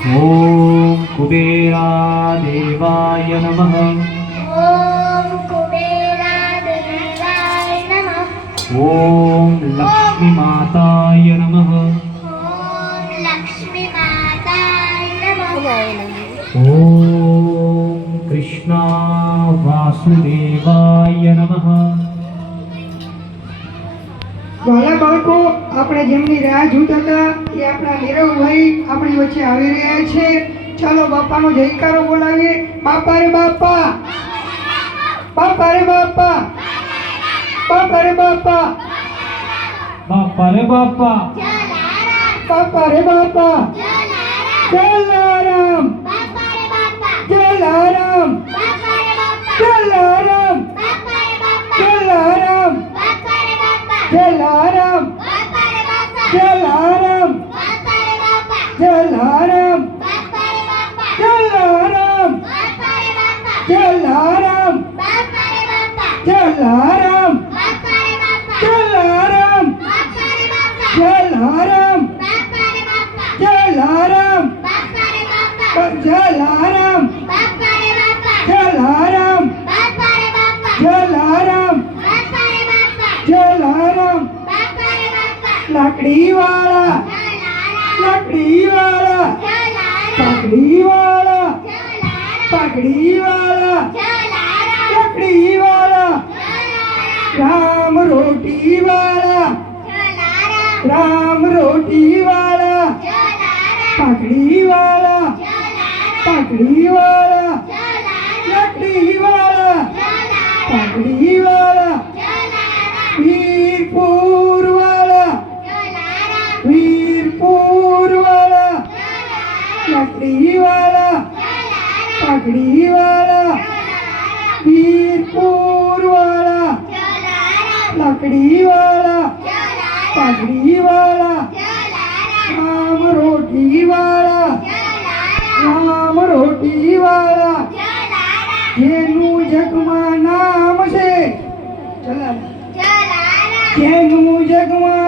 ओम कुबेरादेवाय नमः। ओम कुबेरादेवाय नमः। ओम लक्ष्मीमाताय नमः। ओम लक्ष्मीमाताय नमः। ओम कृष्णा वासुदेवाय नमः। વાલા બાળકો, આપણે જેમની રાહ જોતા હતા એ આપણા નીરવભાઈ આપણી વચ્ચે આવી રહ્યા છે. ચાલો બાપાનો જયકારો બોલાવીએ. બાપા રે બાપા, બાપા રે બાપા, બાપા રે બાપા, बापा रे बापा, બાપા રે બાપા, જલારામ, જલારામ, જલારામ, જલારામ, જલારામ, જલારામ, જલારામ, જલારામ, જલારામ, જલારામ, જલારામ, જલારામ, જલારામ, જલારામ, જલારામ, જલારામ, જલારામ. લાકડીવાળા, લાકડીવાળા, પાઘડીવાળા, પાઘડીવાળા, લાકડીવાળા, રામ રોટીવાળા, રામ રોટીવાળા, પાઘડીવાળા, પાઘડીવાળા, લાકડીવાળા, પાઘડીવાળા, વીરપુરવાળા, વીરપુરવાળા, લાકડીવાળા, પાઘડીવાળા, વીરપુરવાળા, લાકડીવાળા, પાઘડીવાળા, રામ રોટીવાળા, રામ રોટીવાળા, જેનું જગમાં નામ છે, જેનું જગમાં